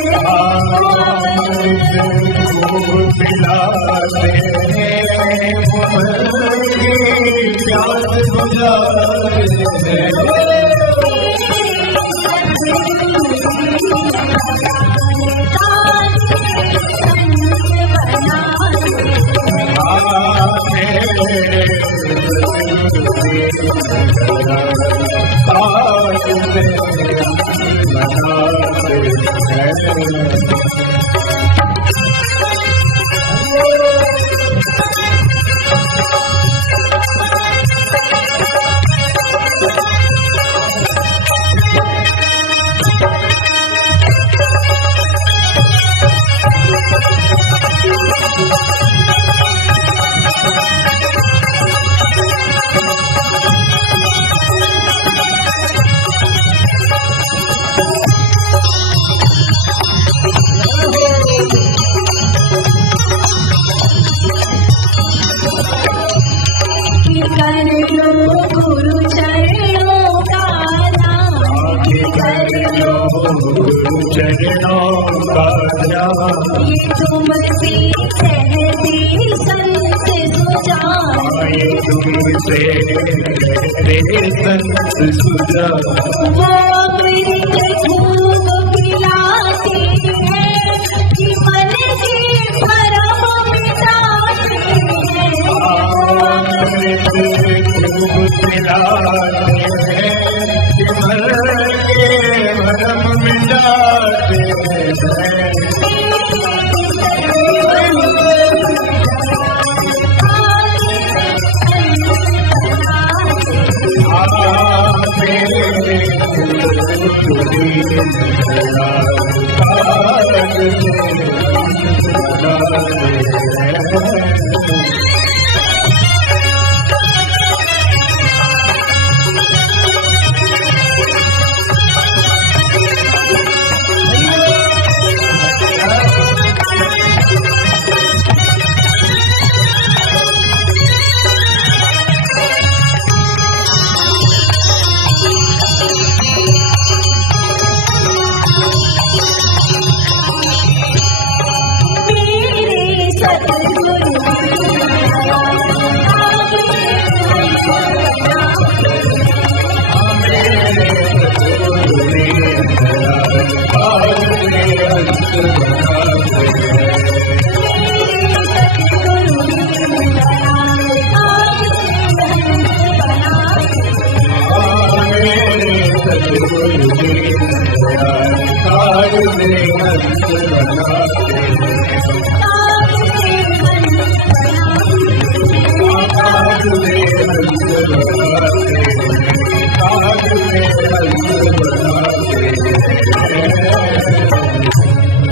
गुरु चरणों का ध्यान, ये तुमसे कहते संत सुजान, वो अमृत खूब पिलाते हैं कि मन के भरम मिटाते हैं,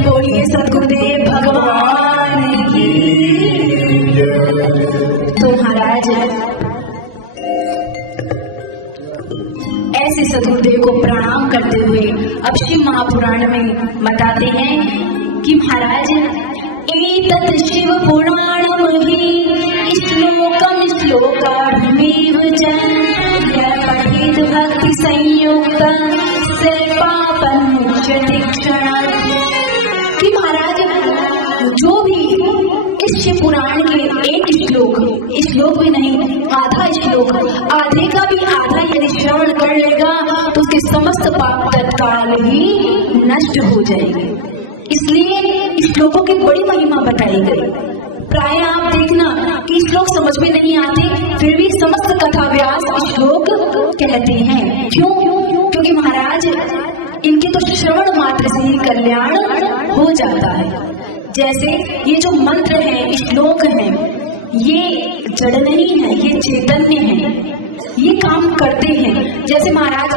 बोलिए सद्गुरुदेव भगवान की। तो महाराज ऐसे सद्गुरुदेव को प्रणाम करते हुए अब शिव महापुराण में बताते हैं कि महाराज एतत् शिव पुराणमहि श्लोकम श्लोकार्धमेव च यः पठेत् भक्ति संयुक्त स पापं मुच्यते क्षणात्। कि महाराज जो भी इस शिव पुराण के एक श्लोक भी नहीं आधा श्लोक, आधे का भी आधा यदि श्रवण कर लेगा तो उसके समस्त पाप तत्काल ही नष्ट हो जाएंगे। इसलिए श्लोकों की बड़ी महिमा बताई गई। प्राय आप देखना कि श्लोक समझ में नहीं आते, फिर भी समस्त कथा व्यास श्लोक कहते हैं। क्यों? क्योंकि महाराज इनके तो श्रवण मात्र से ही कल्याण हो जाता है। जैसे ये जो मंत्र है, श्लोक है, ये जड़ नहीं है, ये चैतन्य है, ये काम करते हैं। जैसे महाराज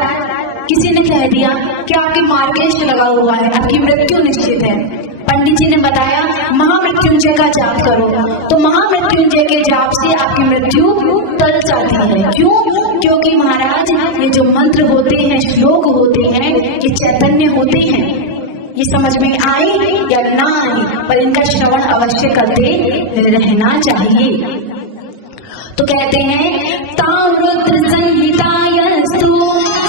किसी ने कह दिया कि आपके मार्गेश लगा हुआ है, आपकी मृत्यु निश्चित है, पंडित जी ने बताया महामृत्युंजय का जाप करो, तो महामृत्युंजय के जाप से आपकी मृत्यु टल जाती है। क्यों? क्योंकि महाराज ये जो मंत्र होते हैं, श्लोक होते हैं, ये चैतन्य होते हैं। ये समझ में आए या ना आए, पर इनका श्रवण अवश्य करते रहना चाहिए। तो कहते हैं तां रुद्र संहितायस्तु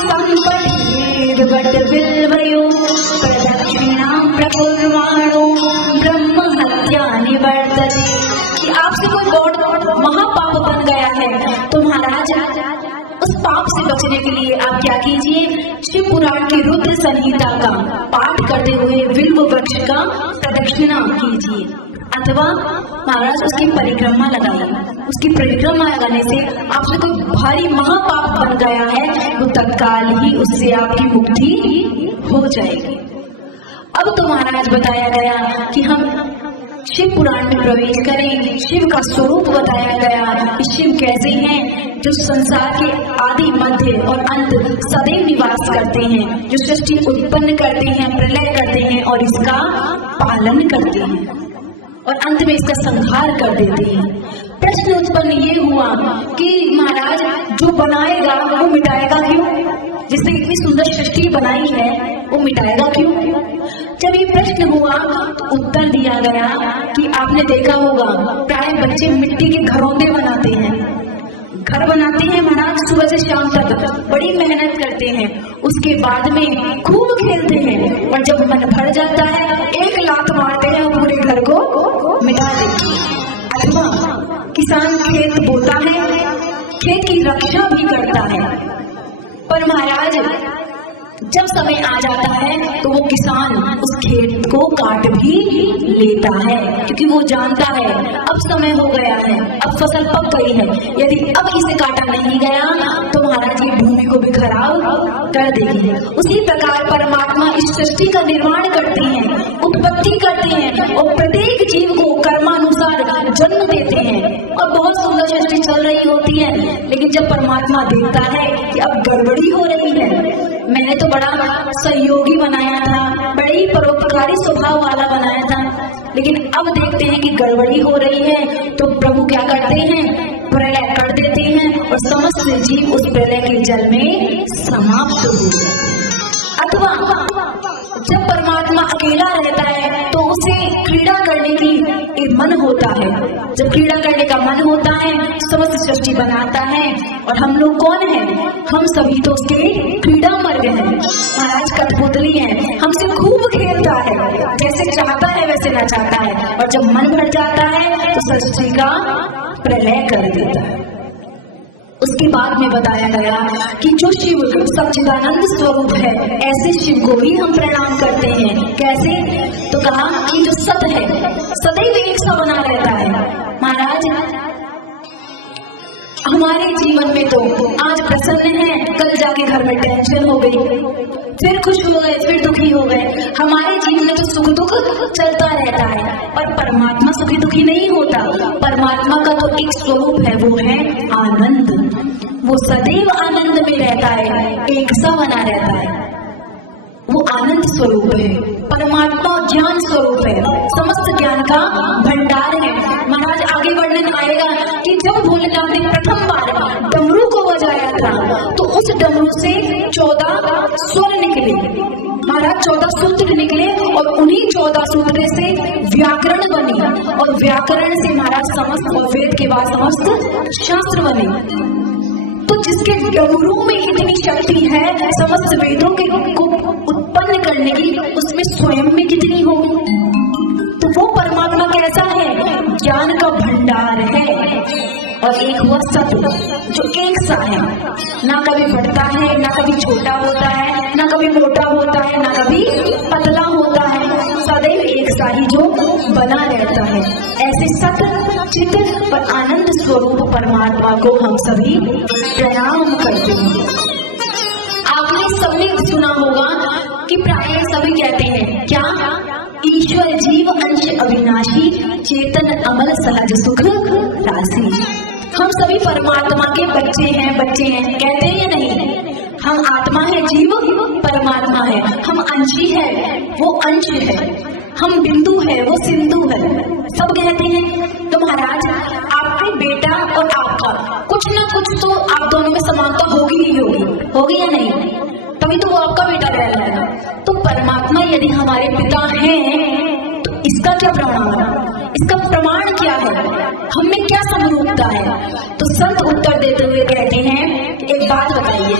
संपठेद् वटबिल्वयो प्रदक्षिणां प्रकुर्वाणो ब्रह्म हत्या निवर्तते। कि आपसे कोई गौड़ महापाप बन गया है तो महाराज उस पाप से बचने के लिए आप क्या कीजिए, शिव पुराण की रुद्र संहिता का पाठ करते हुए बिल्व वृक्ष का प्रदक्षिणा कीजिए, अथवा महाराज उसकी परिक्रमा लगाइए। उसकी परिक्रमा लगाने से आपसे कोई भारी महापाप बन गया है वो तत्काल ही उससे आपकी मुक्ति हो जाएगी। अब तो महाराज बताया गया कि हम शिव पुराण में प्रवेश करें। शिव का स्वरूप बताया गया कि शिव कैसे हैं, जो संसार के आदि मध्य और अंत सदैव निवास करते हैं, जो सृष्टि उत्पन्न करते हैं, प्रलय करते हैं और इसका पालन करते हैं और अंत में इसका संहार कर देते हैं। प्रश्न उत्पन्न ये हुआ कि महाराज जो बनाएगा वो मिटाएगा क्यों? जिसने इतनी सुंदर सृष्टि बनाई है वो मिटाएगा क्यों? जब ये प्रश्न हुआ तो उत्तर दिया गया कि आपने देखा होगा प्राय बच्चे मिट्टी के घरौंदे बनाते हैं, घर बनाते हैं महाराज, सुबह से शाम तक बड़ी मेहनत करते हैं, उसके बाद में खूब खेलते हैं और जब मन भर जाता है एक लात मारते हैं और पूरे घर को मिटा देते हैं। अथवा किसान खेत बोता है, खेत की रक्षा भी करता है, पर महाराज जब समय आ जाता है तो वो किसान उस खेत को काट भी लेता है, क्योंकि वो जानता है अब समय हो गया है, अब फसल पक गई है, यदि अब इसे काटा नहीं गया तो महाराज ये भूमि को भी खराब कर देगी। उसी प्रकार परमात्मा इस सृष्टि का निर्माण करते हैं, उत्पत्ति करते हैं और प्रत्येक जीव को कर्मानुसार जन्म देते हैं और बहुत सुंदर सृष्टि चल रही होती है। लेकिन जब परमात्मा देखता है कि अब गड़बड़ी हो रही है, मैंने तो बड़ा सहयोगी बनाया था, बड़ी परोपकारी स्वभाव वाला बनाया था, लेकिन अब देखते हैं कि गड़बड़ी हो रही है, तो प्रभु क्या करते हैं, प्रलय कर देते हैं और समस्त जीव उस प्रलय के जल में समाप्त हो जाते। अथवा जब परमात्मा अकेला रहता है तो उसे क्रीड़ा करने की एक मन होता है, जब क्रीड़ा करने का मन होता है समस्त सृष्टि बनाता है और हम लोग कौन है, हम सभी तो उसके क्रीड़ा मर्ग हैं। महाराज कठपुतली है, हमसे खूब खेलता है, जैसे चाहता है वैसे नचाता है और जब मन भर जाता है तो सृष्टि का प्रलय कर देता है। उसके बाद में बताया गया कि जो शिव सच्चिदानंद स्वरूप है ऐसे शिव को भी हम प्रणाम करते हैं। कैसे? तो कहा कि जो सत है सदैव एक सा बना रहता है। महाराज हमारे जीवन में तो आज प्रसन्न है, कल जाके घर में टेंशन हो गई, फिर खुश हो गए, फिर दुखी हो गए। हमारे जीवन में तो सुख दुख चलता रहता है, पर परमात्मा सुखी दुखी नहीं होता। परमात्मा का तो एक स्वरूप है, वो है आनंद। वो सदैव आनंद में रहता है, एक सा बना रहता है, वो आनंद स्वरूप है। परमात्मा ज्ञान स्वरूप है, समस्त ज्ञान का भंडार है। महाराज आगे वर्णन आएगा कि जब भोलेनाथ ने प्रथम बार डमरू को बजाया था तो उस डमरू से 14 स्वर निकले। महाराज 14 सूत्र निकले और उन्हीं 14 सूत्र से व्याकरण बनी और व्याकरण से महाराज समस्त और वेद के बाद समस्त शास्त्र बने। तो जिसके डमरू में इतनी शक्ति है समस्त वेदों के को उत्पन्न करने की, उसमें स्वयं में कितनी होगी। तो वो परमात्मा कैसा है, ज्ञान का भंडार है। और एक हुआ सत्य जो एक सा है, ना कभी बढ़ता है, ना कभी छोटा होता है, ना कभी मोटा होता है, ना कभी पतला होता है, सदैव एक सा ही जो बना रहता है। ऐसे सत्य चित्त और आनंद स्वरूप परमात्मा को हम सभी प्रणाम करते हैं। आपने सबने सुना होगा कि प्राय सभी कहते हैं क्या, ईश्वर जीव अंश अविनाशी चेतन अमल सहज सुख राशि। हम सभी परमात्मा के बच्चे हैं, कहते हैं या नहीं? हम आत्मा है, जीव परमात्मा है, हम अंशी है, वो अंश है। हम बिंदु है वो सिंधु है, सब कहते हैं। तो महाराज आपके बेटा और आपका कुछ ना कुछ तो आप दोनों में समानता होगी ही होगी या नहीं? तभी तो वो आपका बेटा रह जाएगा। तो परमात्मा यदि हमारे पिता हैं तो इसका क्या प्रमाण है? इसका प्रमाण क्या है? हम में क्या समरूपता है? तो संत उत्तर देते हुए कहते हैं, एक बात बताइए,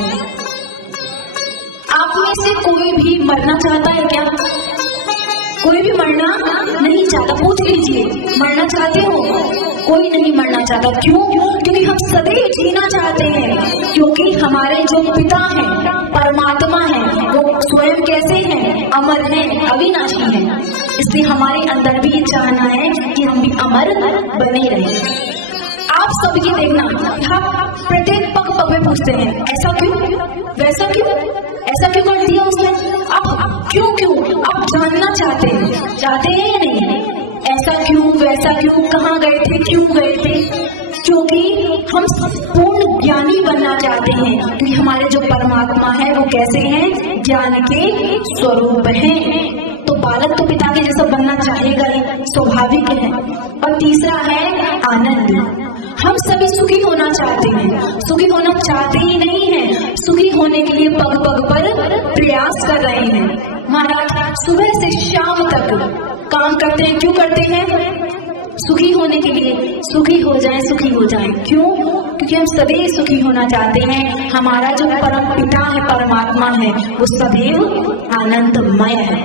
आप में से कोई भी मरना चाहता है क्या? कोई भी मरना नहीं चाहता। पूछ लीजिए, मरना चाहते हो? कोई नहीं मरना चाहता। क्यों? क्योंकि हम सदैव जीना चाहते हैं, क्योंकि हमारे जो पिता हैं, परमात्मा है, वो स्वयं कैसे हैं? अमर हैं, अविनाशी हैं। इसलिए हमारे अंदर भी ये चाहना है कि हम भी अमर बने रहें। आप सब ये देखना, आप प्रत्येक पग पग में पूछते हैं, ऐसा क्यों, वैसा क्यों, ऐसा क्यों कर दिया उसने? आप क्यों आप जानना चाहते हैं या नहीं? ऐसा क्यों, वैसा क्यों, कहाँ गए थे, क्यों गए थे? क्योंकि हम पूर्ण ज्ञानी बनना चाहते हैं, क्योंकि हमारे जो परमात्मा है वो कैसे हैं? ज्ञान के स्वरूप हैं। तो बालक तो पिता के जैसा बनना चाहेगा ही, स्वाभाविक है। और तीसरा है आनंद। हम सभी सुखी होना चाहते हैं, सुखी होना चाहते ही नहीं है, सुखी होने के लिए पग पग पर प्रयास कर रहे हैं। महाराज सुबह से शाम तक काम करते हैं, क्यों करते हैं? सुखी होने के लिए, सुखी हो जाएं, सुखी हो जाएं। क्यों? क्योंकि हम सदैव सुखी होना चाहते हैं। हमारा जो परम पिता है, परमात्मा है, वो सदैव आनंदमय है।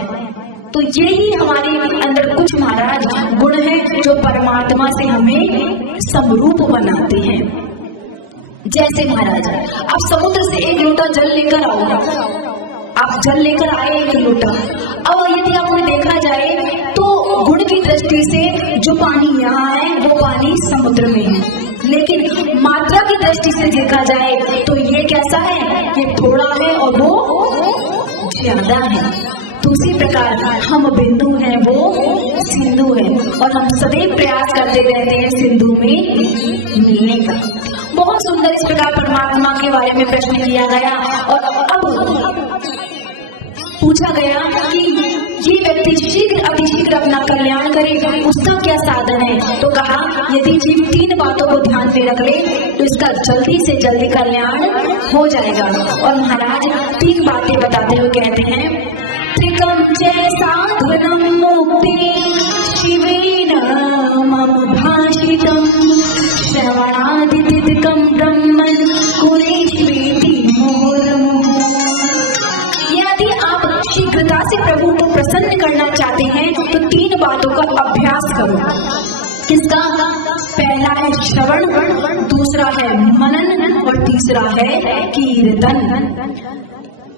तो यही हमारे अंदर कुछ महाराज गुण हैं जो परमात्मा से हमें समरूप बनाते हैं। जैसे महाराज आप समुद्र से एक लोटा जल लेकर आओ, आप जल लेकर आए एक लोटा। अब यदि आपने देखा जाए तो गुण की दृष्टि से जो पानी यहाँ है वो पानी समुद्र में है, लेकिन मात्रा की दृष्टि से देखा जाए तो ये कैसा है? ये थोड़ा है और वो ज्यादा है। तो उसी प्रकार हम बिंदु हैं, वो सिंधु है, और हम सदैव प्रयास करते रहते हैं सिंधु में मिलने का। बहुत सुंदर इस प्रकार परमात्मा के बारे में प्रश्न किया गया। और अब पूछा गया कि ये व्यक्ति शीघ्र अतिशीघ्र अपना कल्याण करे, उसका क्या साधन है? तो कहा यदि जीव 3 बातों को ध्यान में रख ले तो इसका जल्दी से जल्दी कल्याण हो जाएगा। और महाराज 3 बातें बताते हुए कहते हैं, त्रिकम साधुनम मुक्ति शिवेन मम भाषितम श्रवणादितिकम ब्रह्मन् कुलेश्वेति मोरमुः। यदि आप शीघ्रता से प्रभु को प्रसन्न करना चाहते हैं तो 3 बातों का अभ्यास करो। किसका? पहला है श्रवण, दूसरा है मनन और तीसरा है कीर्तन।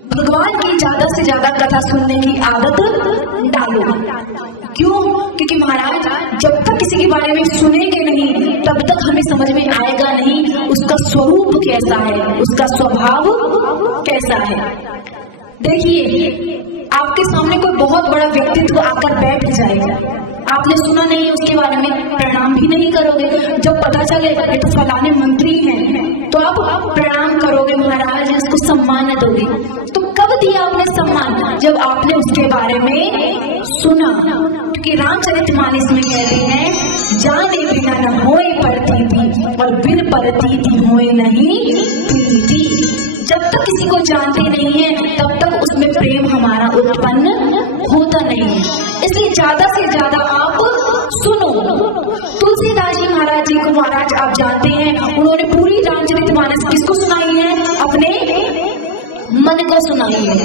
भगवान की ज्यादा से ज्यादा कथा सुनने की आदत डालो। क्यों? क्योंकि महाराज जब तक किसी के बारे में सुनेंगे नहीं तब तक हमें समझ में आएगा नहीं उसका स्वरूप कैसा है, उसका स्वभाव कैसा है। देखिए, आपके सामने कोई बहुत बड़ा व्यक्तित्व आकर बैठ जाएगा, आपने सुना नहीं उसके बारे में, प्रणाम भी नहीं करोगे। जब पता चलेगा कि तो फलाने मंत्री हैं तो आप प्रणाम करोगे, महाराज उसको सम्मान दोगे। तो कब दिया आपने सम्मान? जब आपने उसके बारे में सुना। क्योंकि रामचरितमानस में कहते हैं, जाने बिना न होए प्रतीति और बिन प्रतीति होए नहीं प्रीति। जब तक किसी को जानते नहीं है तब तक उसमें प्रेम हमारा उत्पन्न होता नहीं है। इसलिए ज्यादा से ज्यादा आप सुनो। तुलसीदास जी महाराज जी को महाराज आप जानते हैं, उन्होंने पूरी रामचरितमानस किसको सुनाई है? अपने मन को सुनाई है।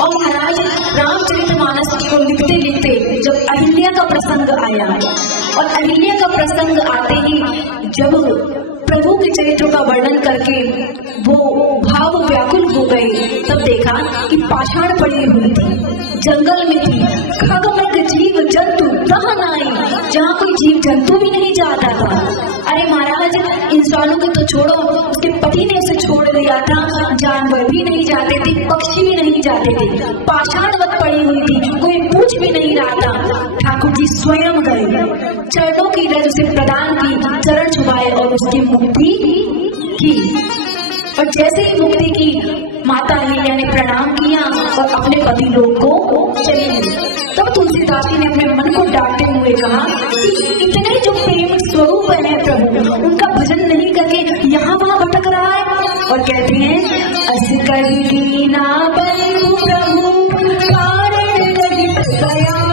और महाराज रामचरितमानस को लिखते लिखते जब अहिल्या का प्रसंग आया, और अहिल्या का प्रसंग आते ही जब प्रभु के चरित्र का वर्णन करके वो भाव व्याकुल हो गए, तब देखा कि पाषाण पड़ी हुई थी, जंगल में थी, खगमृग जीव जंतु दहनाई, जहाँ कोई जीव जंतु भी नहीं जाता था। अरे महाराज इंसानों को तो छोड़ो, उसके पति ने उसे छोड़ दिया था, जानवर भी नहीं जाते थे, पक्षी भी नहीं जाते थे, पाषाणवत पड़ी हुई थी, कोई पूछ भी नहीं रहा था। ठाकुर जी स्वयं गए, चरणों की रज उसे प्रदान की, चरण छुपाए और उसकी मुक्ति की। और जैसे ही मुक्ति की माता अहिल्या ने प्रणाम किया और अपने पति लोग को चली गई। तब तुलसीदास जी ने अपने मन को डांटते हुए कहा कि इतने जो प्रेम स्वरूप है प्रभु, उनका भजन नहीं करके यहाँ वहाँ भटक रहा है। और कहते हैं अस कर दीना बंधु प्रभु कारण रहित दयाल।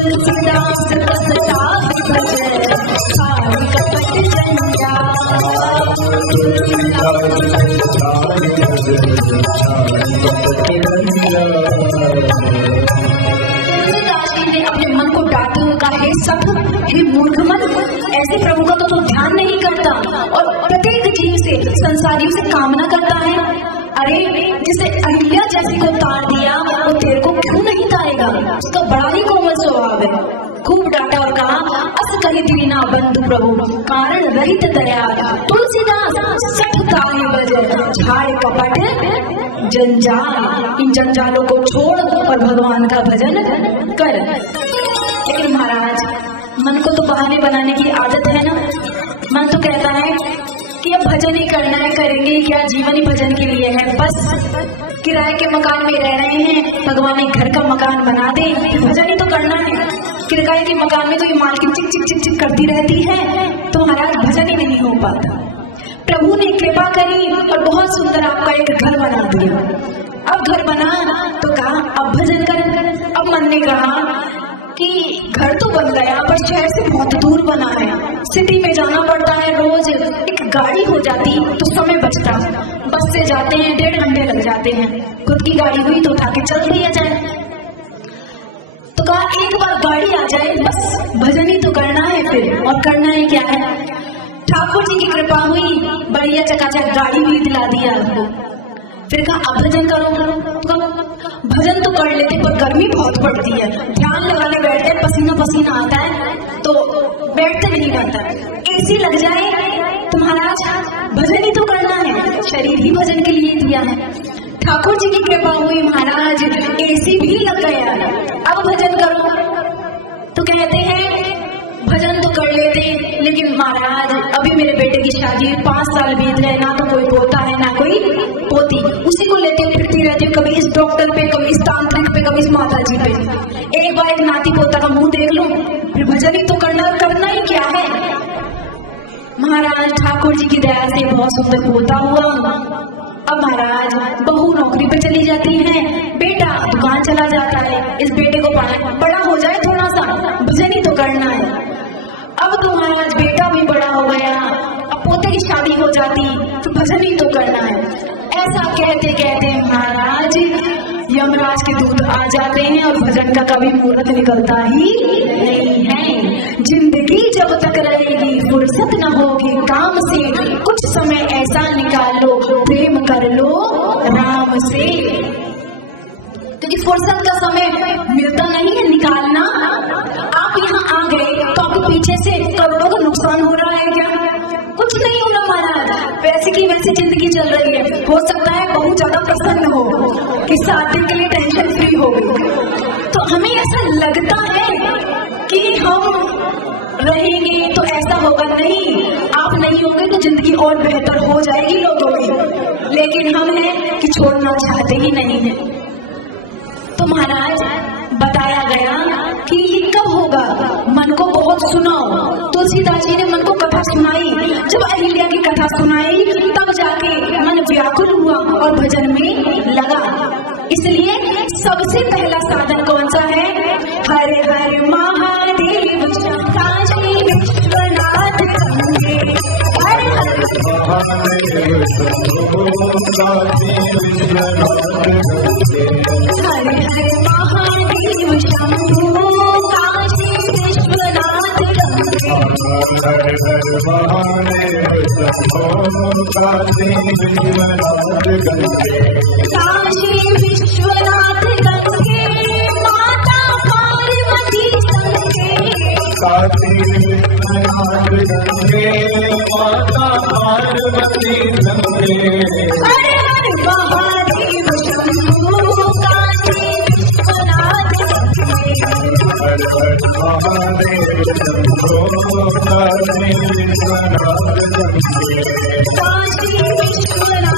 तुलसीदास प्रसाद भजन सारी कपट जंजाल। तुलसीदास जी ने अपने मन को डांटते हुए कहा, हे सब, हे मूर्ख मन, ऐसे प्रभु का तो ध्यान नहीं करता और प्रत्येक जीव से, संसारियों से कामना करता है। अरे जिसे अहिल्या जैसी को तार दिया वो तेरे को क्यों नहीं तारेगा? उसका बड़ा ही कोमल स्वभाव है। खूब डांटा और कहा, अस कहि दीना बंधु प्रभु कारण रहित दयाल। तुलसीदास सठ काहे बजन झाड़ कपट जंजाल। इन जंजालों को छोड़ और भगवान का भजन कर। लेकिन महाराज, मन को तो बहाने बनाने की आदत है ना। मन तो कहता है कि अब भजन ही करना है, करेंगे क्या, जीवन ही भजन के लिए है। बस किराए के मकान में रह रहे हैं, भगवान एक घर का मकान बना दे, भजन ही तो करना है। किराए के मकान में तो ये मालकिन चिक चिक चिक चिक करती रहती है, तो महाराज भजन ही नहीं हो पाता। प्रभु ने कृपा करी और बहुत सुंदर आपका एक घर बना दिया। अब घर बना तो कहा अब भजन कर। अब मन ने कहा कि घर तो बन गया पर शहर से बहुत दूर बना है, सिटी में जाना पड़ता है रोज। एक गाड़ी हो जाती तो समय बचता। बस से जाते हैं 1.5 घंटे लग जाते हैं, खुद की गाड़ी हुई तो उठा के चल दिया जाए। तो कहा एक बार गाड़ी आ जाए, बस भजन ही तो करना है फिर, और करना है क्या है। ठाकुर जी की कृपा हुई, बढ़िया चकाचक गाड़ी भी दिला दिया आपको। फिर कहा अब भजन करो। तो भजन तो कर लेते पर गर्मी बहुत पड़ती है, ध्यान लगाने बैठते हैं, पसीना पसीना आता है तो बैठते नहीं बनता। एसी लग जाए तो महाराज भजन ही तो करना है, शरीर ही भजन के लिए दिया है। ठाकुर जी की कृपा हुई महाराज, एसी भी लग गया, अब भजन करो। तो कहते हैं भजन तो कर लेते, लेकिन महाराज अभी मेरे बेटे की शादी 5 साल बीत गए, ना तो कोई पोता है ना कोई पोती, उसी को लेते हुए फिरती रहती हूँ, कभी इस डॉक्टर पे, कभी इस तांत्रिक पे, कभी इस माता जी पे। एक बार एक नाती पोता का मुंह देख लो, फिर भजन ही तो करना ही क्या है। महाराज ठाकुर जी की दया से बहुत सुंदर पोता हुआ। अब महाराज बहू नौकरी पे चली जाती है, बेटा दुकान चला जाता है। इस बेटे को बड़ा हो जाए थोड़ा सा, भजन ही तो करना है। अब तो महाराज बेटा भी बड़ा हो गया, अब पोते की शादी हो जाती तो भजन ही तो करना है। ऐसा कहते कहते महाराज यमराज के दूत आ जाते हैं और भजन का कभी मुहूर्त निकलता ही नहीं है। जिंदगी जब तक रहेगी फुर्सत न होगी काम से, कुछ समय ऐसा निकालो प्रेम कर लो राम से। क्योंकि फुर्सत का समय मिलता नहीं है निकालना। आप यहाँ आ गए तो आपको पीछे से करोड़ों का नुकसान हो रहा है क्या? कुछ नहीं होगा महाराज, वैसे की वैसी जिंदगी चल रही है। हो सकता है बहुत ज्यादा प्रसन्न हो कि 7 दिन के लिए टेंशन फ्री हो गई, तो हमें ऐसा लगता है कि हम रहेंगे तो ऐसा होगा। नहीं, आप नहीं होंगे तो जिंदगी और बेहतर हो जाएगी लोगों की, लेकिन हम हैं कि छोड़ना चाहते ही नहीं है। तो महाराज बताया गया कि ये कब होगा, मन को बहुत सुनाओ। तुलसीदास जी ने मन को कथा सुनाई, जब अहिल्या की कथा सुनाई तब जाके मन व्याकुल हुआ और भजन में लगा। इसलिए सबसे पहला साधन कौन सा है? हरे हरे महादेव काशी विश्वनाथ गंगे, हरे हरे महादेव हरे हरे महादेव शंभो काशी विश्वनाथ गंगे, हरे हरे महादेव शंभो काशी विश्वनाथ गंगे, काशी विश्वनाथ गंगे माता पार्वती संगे, काशी विश्वनाथ गंगे माता पार्वती संगे, हरे हरे महादेव शंभो काशी विश्वनाथ गंगे, हरे हरे काशी विश्वनाथ